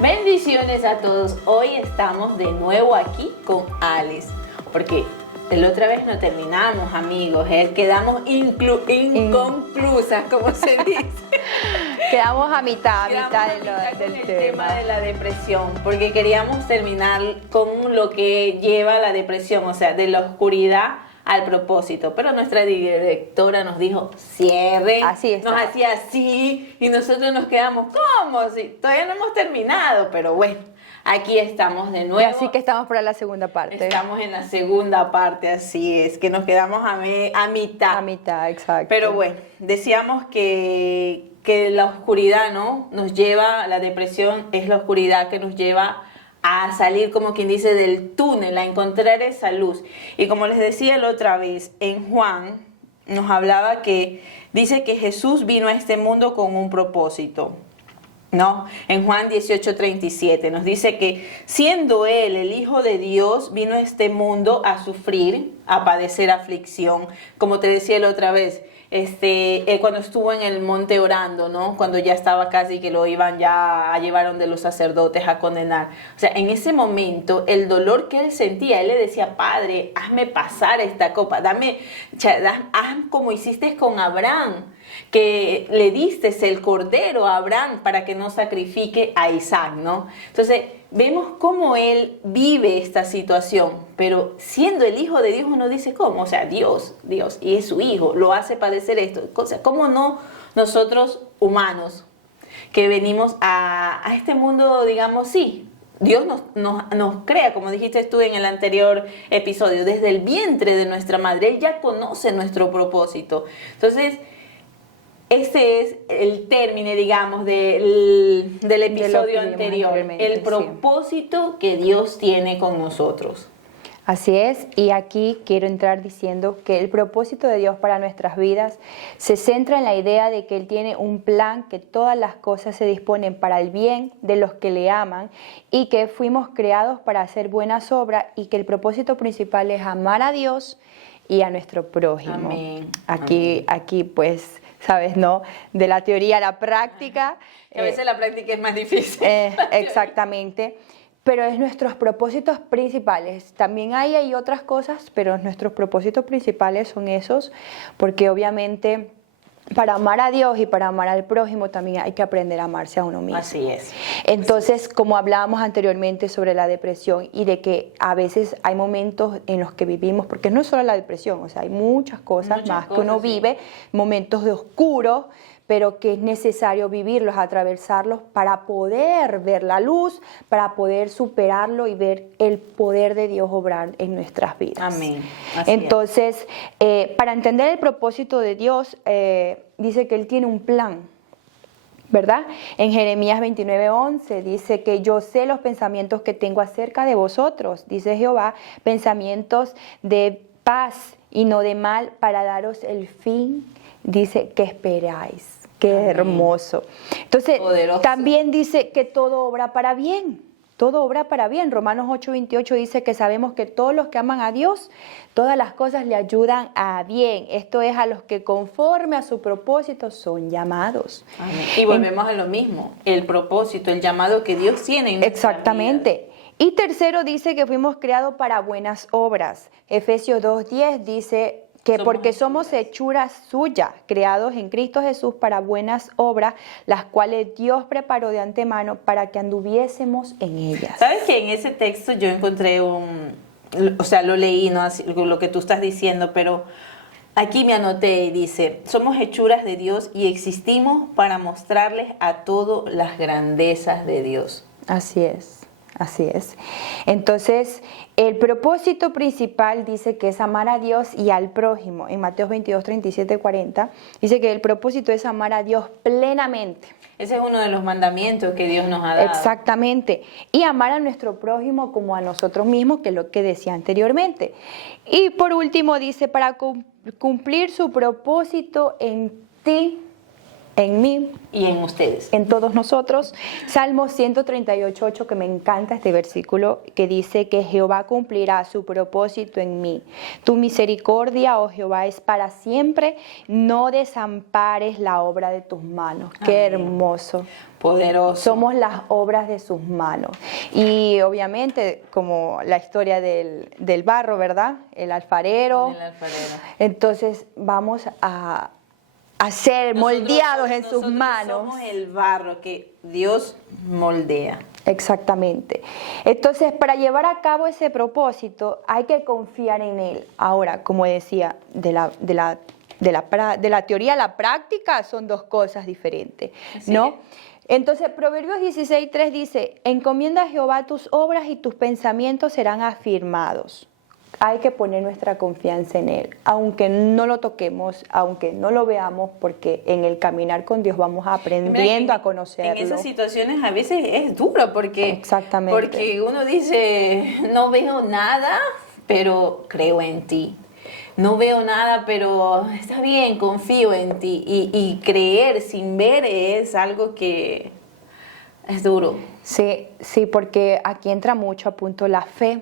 Bendiciones a todos. Hoy estamos de nuevo aquí con Alice, porque la otra vez no terminamos, amigos, quedamos inconclusas, como se dice. Quedamos a mitad Del del tema tema. de la depresión, porque queríamos terminar con lo que lleva la depresión, o sea, de la oscuridad al propósito. Pero nuestra directora nos dijo, cierre, Así está. nos hacía así, y nosotros nos quedamos, ¿cómo? Si todavía no hemos terminado, pero bueno, aquí estamos de Y nuevo. así que estamos para la segunda parte. Estamos en la segunda parte, así es, que nos quedamos a mitad. A mitad, exacto. Pero bueno, decíamos que la oscuridad, ¿no? Nos lleva, la depresión es la oscuridad que nos lleva a salir, como quien dice, del túnel, a encontrar esa luz. Y como les decía la otra vez, en Juan nos hablaba que dice que Jesús vino a este mundo con un propósito, ¿no? En Juan 18:37 nos dice que siendo Él el Hijo de Dios, vino a este mundo a sufrir, a padecer aflicción. Como te decía la otra vez, cuando estuvo en el monte orando, ¿no? Cuando ya estaba casi que lo iban ya a llevar donde los sacerdotes a condenar. O sea, en ese momento, el dolor que él sentía, él le decía, Padre, hazme pasar esta copa, haz como hiciste con Abraham, que le diste el cordero a Abraham para que no sacrifique a Isaac, ¿no? Entonces, vemos cómo él vive esta situación, pero siendo el Hijo de Dios uno dice, ¿cómo? O sea, Dios, y es su Hijo, lo hace padecer esto. O sea, ¿cómo no nosotros humanos que venimos a este mundo, digamos, sí, Dios nos crea, como dijiste tú en el anterior episodio, desde el vientre de nuestra madre, Él ya conoce nuestro propósito. Entonces, ese es el término, digamos, del episodio anterior, el propósito que Dios tiene con nosotros. Así es, y aquí quiero entrar diciendo que el propósito de Dios para nuestras vidas se centra en la idea de que Él tiene un plan, que todas las cosas se disponen para el bien de los que le aman y que fuimos creados para hacer buenas obras y que el propósito principal es amar a Dios y a nuestro prójimo. Amén. Aquí pues, sabes, ¿no? De la teoría a la práctica. A veces la práctica es más difícil. Exactamente. Pero es nuestros propósitos principales. También hay otras cosas, pero nuestros propósitos principales son esos, porque obviamente para amar a Dios y para amar al prójimo también hay que aprender a amarse a uno mismo. Así es. Entonces, como hablábamos anteriormente sobre la depresión y de que a veces hay momentos en los que vivimos, porque no es solo la depresión, o sea, hay muchas cosas que uno vive, momentos de oscuro, pero que es necesario vivirlos, atravesarlos para poder ver la luz, para poder superarlo y ver el poder de Dios obrar en nuestras vidas. Amén. Entonces, para entender el propósito de Dios, dice que Él tiene un plan, ¿verdad? En Jeremías 29:11 dice que yo sé los pensamientos que tengo acerca de vosotros, dice Jehová, pensamientos de paz y no de mal, para daros el fin, dice, que esperáis. Qué Amén. Hermoso. Entonces, poderoso. También dice que todo obra para bien. Todo obra para bien. Romanos 8:28 dice que sabemos que todos los que aman a Dios, todas las cosas le ayudan a bien. Esto es a los que conforme a su propósito son llamados. Amén. Y volvemos a lo mismo, el propósito, el llamado que Dios tiene en nuestra Exactamente. vida. Y tercero dice que fuimos creados para buenas obras. Efesios 2:10 dice que porque somos hechuras suyas, creados en Cristo Jesús para buenas obras, las cuales Dios preparó de antemano para que anduviésemos en ellas. ¿Sabes que en ese texto yo encontré lo leí, ¿no? Así, lo que tú estás diciendo, pero aquí me anoté y dice, somos hechuras de Dios y existimos para mostrarles a todos las grandezas de Dios. Así es. Así es. Entonces, el propósito principal dice que es amar a Dios y al prójimo. En Mateo 22:37-40 dice que el propósito es amar a Dios plenamente. Ese es uno de los mandamientos que Dios nos ha dado. Exactamente. Y amar a nuestro prójimo como a nosotros mismos, que es lo que decía anteriormente. Y por último dice, para cumplir su propósito en ti en mí y en ustedes. en todos nosotros. Salmo 138:8, que me encanta este versículo, que dice que Jehová cumplirá su propósito en mí. Tu misericordia, oh Jehová, es para siempre. No desampares la obra de tus manos. Qué Amén. hermoso. Poderoso. Somos las obras de sus manos. Y obviamente, como la historia del barro, ¿verdad? El alfarero. El alfarero. Entonces vamos a ser moldeados en sus Nosotros manos. somos el barro que Dios moldea. Exactamente. Entonces, para llevar a cabo ese propósito, hay que confiar en Él. Ahora, como decía, de la teoría a la práctica son dos cosas diferentes, ¿no? Sí. Entonces, Proverbios 16:3 dice, encomienda a Jehová tus obras y tus pensamientos serán afirmados. Hay que poner nuestra confianza en Él, aunque no lo toquemos, aunque no lo veamos, porque en el caminar con Dios vamos aprendiendo a conocerlo. En esas situaciones a veces es duro porque, Exactamente. porque uno dice, no veo nada, pero creo en ti. No veo nada, pero está bien, confío en ti. Y creer sin ver es algo que es duro. Sí, sí, porque aquí entra mucho a punto la fe.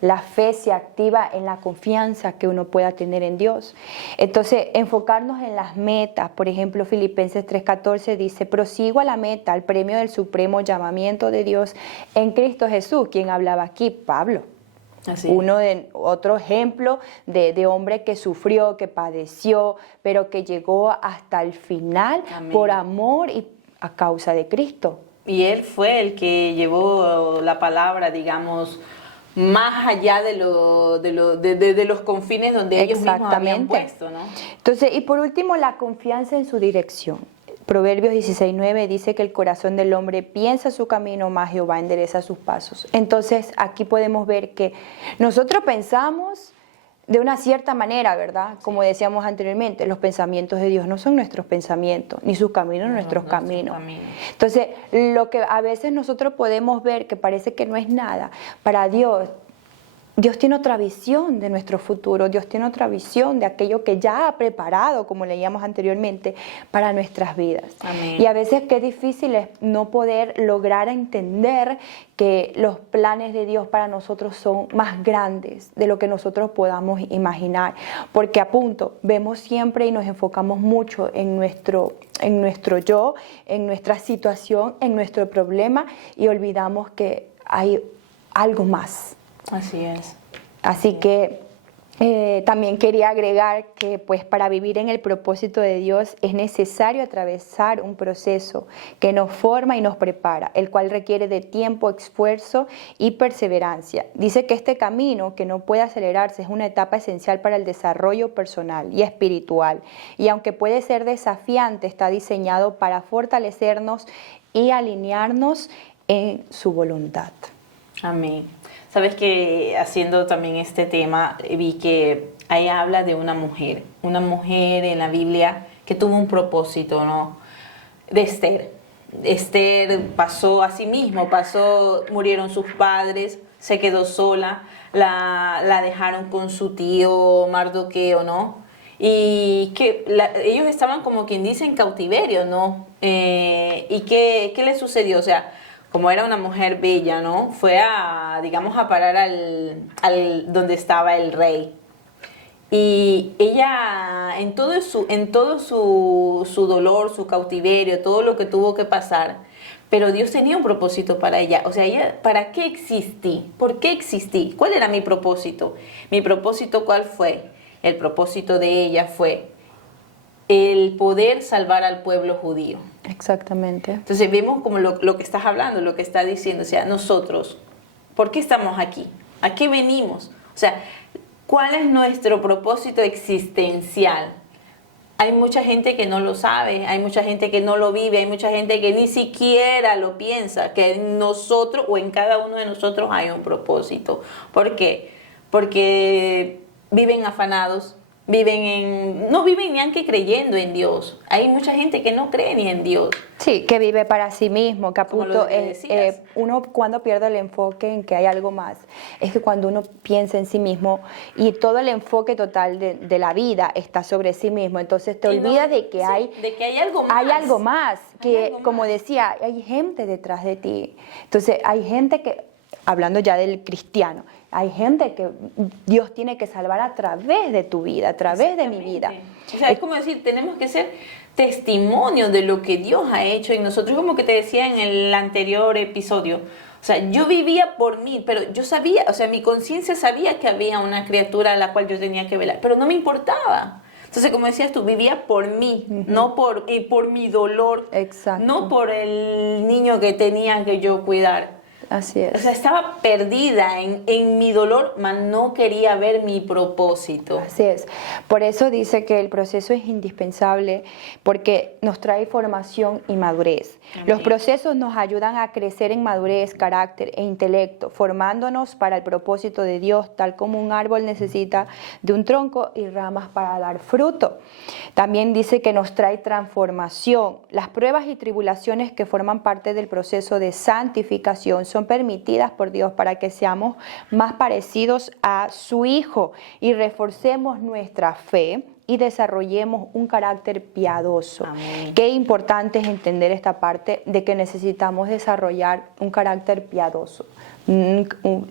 La fe se activa en la confianza que uno pueda tener en Dios. Entonces, enfocarnos en las metas. Por ejemplo, Filipenses 3:14 dice, prosigo a la meta, al premio del supremo llamamiento de Dios en Cristo Jesús. ¿Quién hablaba aquí? Pablo. Así Otro ejemplo de hombre que sufrió, que padeció, pero que llegó hasta el final. Amén. Por amor y a causa de Cristo. Y él fue el que llevó la palabra, digamos, más allá de los confines donde ellos mismos habían puesto, ¿no? Entonces, y por último, la confianza en su dirección. Proverbios 16:9 dice que el corazón del hombre piensa su camino, mas Jehová endereza sus pasos. Entonces, aquí podemos ver que nosotros pensamos de una cierta manera, ¿verdad? Como decíamos anteriormente, los pensamientos de Dios no son nuestros pensamientos, ni sus caminos nuestros caminos. Entonces, lo que a veces nosotros podemos ver que parece que no es nada, para Dios tiene otra visión de nuestro futuro, Dios tiene otra visión de aquello que ya ha preparado, como leíamos anteriormente, para nuestras vidas. Amén. Y a veces qué difícil es no poder lograr entender que los planes de Dios para nosotros son más grandes de lo que nosotros podamos imaginar, porque a punto vemos siempre y nos enfocamos mucho en nuestro yo, en nuestra situación, en nuestro problema y olvidamos que hay algo más. Así es. Así que también quería agregar que pues para vivir en el propósito de Dios es necesario atravesar un proceso que nos forma y nos prepara, el cual requiere de tiempo, esfuerzo y perseverancia. Dice que este camino, que no puede acelerarse, es una etapa esencial para el desarrollo personal y espiritual. Y aunque puede ser desafiante, está diseñado para fortalecernos y alinearnos en su voluntad. Amén. Sabes que haciendo también este tema, vi que ahí habla de una mujer en la Biblia que tuvo un propósito, ¿no? De Esther. Esther pasó a sí mismo, murieron sus padres, se quedó sola, la dejaron con su tío Mardoqueo, ¿no? Y que ellos estaban como quien dice en cautiverio, ¿no? ¿Y qué le sucedió? O sea, como era una mujer bella, ¿no? Fue digamos, a parar al donde estaba el rey. Y ella, en todo su dolor, su cautiverio, todo lo que tuvo que pasar, pero Dios tenía un propósito para ella. O sea, ella, ¿para qué existí? ¿Por qué existí? ¿Cuál era mi propósito? Mi propósito, ¿cuál fue? El propósito de ella fue el poder salvar al pueblo judío. Exactamente. Entonces vemos como lo que estás hablando, lo que está diciendo. O sea, nosotros, ¿por qué estamos aquí? ¿A qué venimos? O sea, ¿cuál es nuestro propósito existencial? Hay mucha gente que no lo sabe, hay mucha gente que no lo vive, hay mucha gente que ni siquiera lo piensa, que en nosotros o en cada uno de nosotros hay un propósito. ¿Por qué? Porque viven afanados, no viven ni aunque creyendo en Dios. Hay mucha gente que no cree ni en Dios. Sí, que vive para sí mismo, que a Como lo punto, que decías. uno cuando pierde el enfoque en que hay algo más, es que cuando uno piensa en sí mismo y todo el enfoque total de la vida está sobre sí mismo, entonces te Y no- olvidas de que sí, hay, de que hay algo más. hay algo más, que algo como más. decía, hay gente detrás de ti. Entonces hay gente que, hablando ya del cristiano, hay gente que Dios tiene que salvar a través de tu vida, a través de mi vida. Exactamente. O sea, es como decir, tenemos que ser testimonio de lo que Dios ha hecho en nosotros, como que te decía en el anterior episodio. O sea, yo vivía por mí, pero yo sabía, o sea, mi conciencia sabía que había una criatura a la cual yo tenía que velar, pero no me importaba. Entonces, como decías tú, vivía por mí, no por mi dolor, Exacto. no por el niño que tenía que yo cuidar. Así es. O sea, estaba perdida en mi dolor, mas no quería ver mi propósito. Así es. Por eso dice que el proceso es indispensable porque nos trae formación y madurez. Amén. Los procesos nos ayudan a crecer en madurez, carácter e intelecto, formándonos para el propósito de Dios, tal como un árbol necesita de un tronco y ramas para dar fruto. También dice que nos trae transformación. Las pruebas y tribulaciones que forman parte del proceso de santificación son permitidas por Dios para que seamos más parecidos a su Hijo y reforcemos nuestra fe y desarrollemos un carácter piadoso. Amén. Qué importante es entender esta parte de que necesitamos desarrollar un carácter piadoso.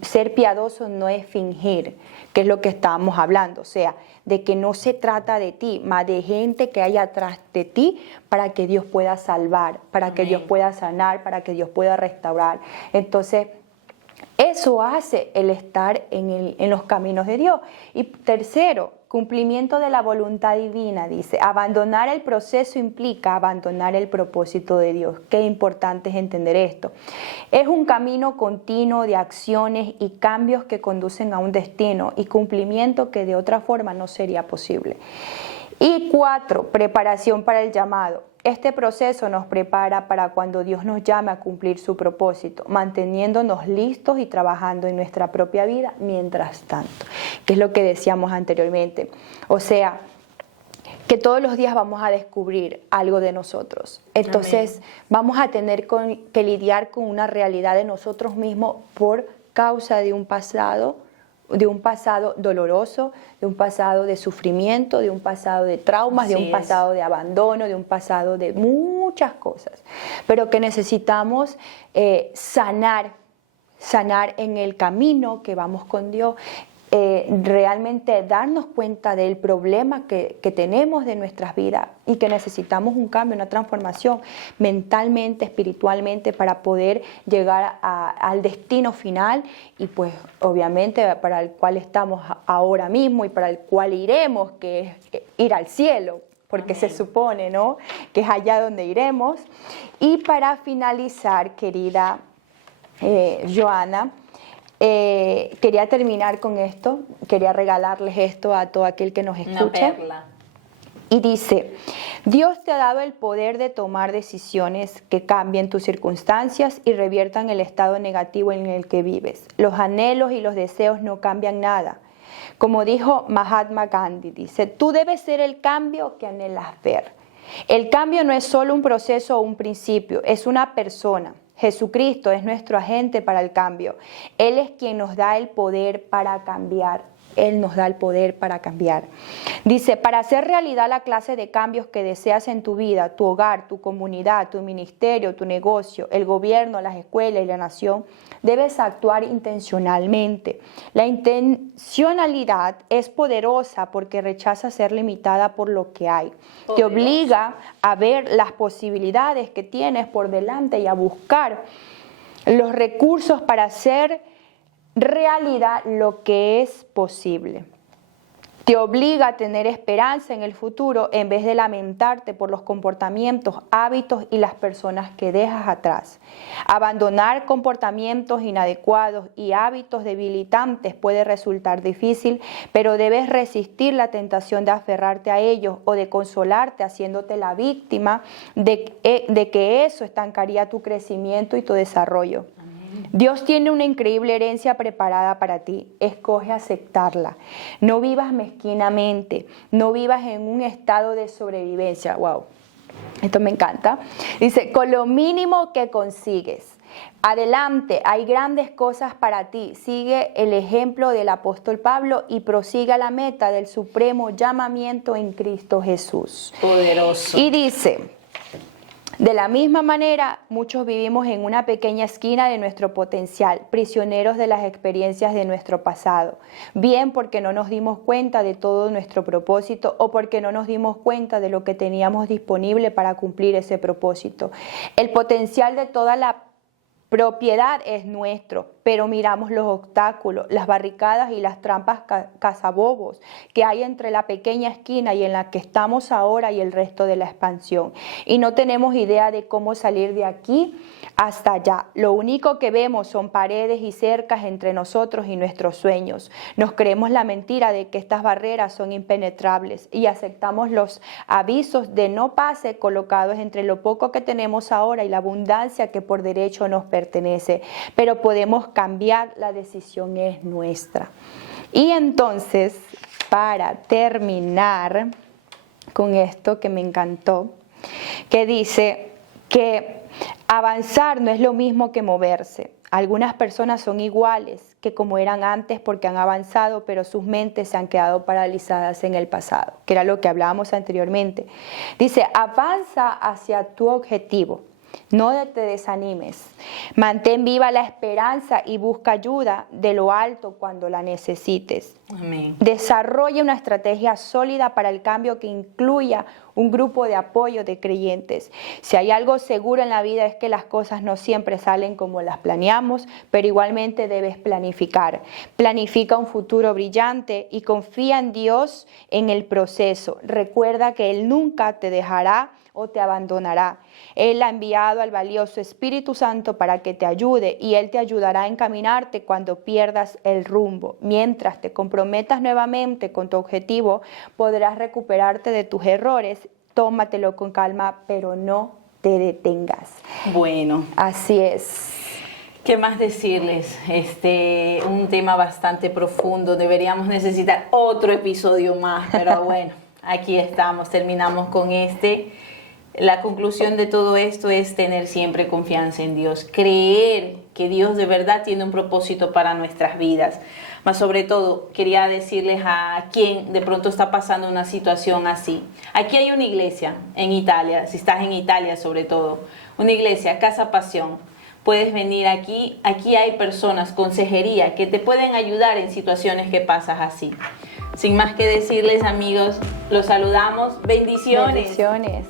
Ser piadoso no es fingir, que es lo que estábamos hablando, o sea, de que no se trata de ti, más de gente que hay atrás de ti para que Dios pueda salvar, para que Amén. Dios pueda sanar, para que Dios pueda restaurar. Entonces, eso hace el estar en los caminos de Dios. Y tercero, cumplimiento de la voluntad divina, dice. Abandonar el proceso implica abandonar el propósito de Dios. Qué importante es entender esto. Es un camino continuo de acciones y cambios que conducen a un destino y cumplimiento que de otra forma no sería posible. Y 4, preparación para el llamado. Este proceso nos prepara para cuando Dios nos llame a cumplir su propósito, manteniéndonos listos y trabajando en nuestra propia vida mientras tanto, que es lo que decíamos anteriormente. O sea, que todos los días vamos a descubrir algo de nosotros. Entonces, vamos a tener que lidiar con una realidad de nosotros mismos por causa de un pasado doloroso, de un pasado de sufrimiento, de un pasado de traumas, Así de un pasado de abandono, de un pasado de muchas cosas, pero que necesitamos sanar en el camino que vamos con Dios, realmente darnos cuenta del problema que tenemos de nuestras vidas y que necesitamos un cambio, una transformación mentalmente, espiritualmente para poder llegar al destino final y pues obviamente para el cual estamos ahora mismo y para el cual iremos, que es ir al cielo, porque se supone, ¿no?, que es allá donde iremos. Y para finalizar, querida Joana, quería terminar con esto, quería regalarles esto a todo aquel que nos escucha. Una perla. Y dice, Dios te ha dado el poder de tomar decisiones que cambien tus circunstancias y reviertan el estado negativo en el que vives. Los anhelos y los deseos no cambian nada. Como dijo Mahatma Gandhi, dice, tú debes ser el cambio que anhelas ver. El cambio no es solo un proceso o un principio, es una persona. Jesucristo es nuestro agente para el cambio. Él es quien nos da el poder para cambiar. Él nos da el poder para cambiar. Dice, para hacer realidad la clase de cambios que deseas en tu vida, tu hogar, tu comunidad, tu ministerio, tu negocio, el gobierno, las escuelas y la nación, debes actuar intencionalmente. La intencionalidad es poderosa porque rechaza ser limitada por lo que hay. Poderosa. Te obliga a ver las posibilidades que tienes por delante y a buscar los recursos para hacer realidad lo que es posible. Te obliga a tener esperanza en el futuro en vez de lamentarte por los comportamientos, hábitos y las personas que dejas atrás. Abandonar comportamientos inadecuados y hábitos debilitantes puede resultar difícil, pero debes resistir la tentación de aferrarte a ellos o de consolarte haciéndote la víctima de que eso estancaría tu crecimiento y tu desarrollo. Dios tiene una increíble herencia preparada para ti. Escoge aceptarla. No vivas mezquinamente. No vivas en un estado de sobrevivencia. Wow, esto me encanta. Dice, con lo mínimo que consigues. Adelante, hay grandes cosas para ti. Sigue el ejemplo del apóstol Pablo y prosiga la meta del supremo llamamiento en Cristo Jesús. Poderoso. Y dice, de la misma manera, muchos vivimos en una pequeña esquina de nuestro potencial, prisioneros de las experiencias de nuestro pasado, bien porque no nos dimos cuenta de todo nuestro propósito o porque no nos dimos cuenta de lo que teníamos disponible para cumplir ese propósito. El potencial de toda la propiedad es nuestro, pero miramos los obstáculos, las barricadas y las trampas cazabobos que hay entre la pequeña esquina y en la que estamos ahora y el resto de la expansión. Y no tenemos idea de cómo salir de aquí hasta allá. Lo único que vemos son paredes y cercas entre nosotros y nuestros sueños. Nos creemos la mentira de que estas barreras son impenetrables y aceptamos los avisos de no pase colocados entre lo poco que tenemos ahora y la abundancia que por derecho nos pertenece. Pero podemos cambiar, la decisión es nuestra. Y entonces, para terminar con esto que me encantó, que dice que avanzar no es lo mismo que moverse. Algunas personas son iguales que como eran antes porque han avanzado, pero sus mentes se han quedado paralizadas en el pasado, que era lo que hablábamos anteriormente. Dice, avanza hacia tu objetivo. No te desanimes. Mantén viva la esperanza y busca ayuda de lo alto cuando la necesites. Amén. Desarrolla una estrategia sólida para el cambio que incluya un grupo de apoyo de creyentes. Si hay algo seguro en la vida es que las cosas no siempre salen como las planeamos, pero igualmente debes planificar. Planifica un futuro brillante y confía en Dios en el proceso. Recuerda que Él nunca te dejará o te abandonará. Él ha enviado al valioso Espíritu Santo para que te ayude y Él te ayudará a encaminarte cuando pierdas el rumbo. Mientras te comprometas nuevamente con tu objetivo, podrás recuperarte de tus errores. Tómatelo con calma, pero no te detengas. Bueno. Así es. ¿Qué más decirles? Un tema bastante profundo. Deberíamos necesitar otro episodio más, pero bueno, aquí estamos, terminamos con La conclusión de todo esto es tener siempre confianza en Dios, creer que Dios de verdad tiene un propósito para nuestras vidas. Mas sobre todo, quería decirles a quien de pronto está pasando una situación así. Aquí hay una iglesia en Italia, si estás en Italia sobre todo, una iglesia, Casa Pasión. Puedes venir aquí, aquí hay personas, consejería, que te pueden ayudar en situaciones que pasas así. Sin más que decirles, amigos, los saludamos. Bendiciones. Bendiciones.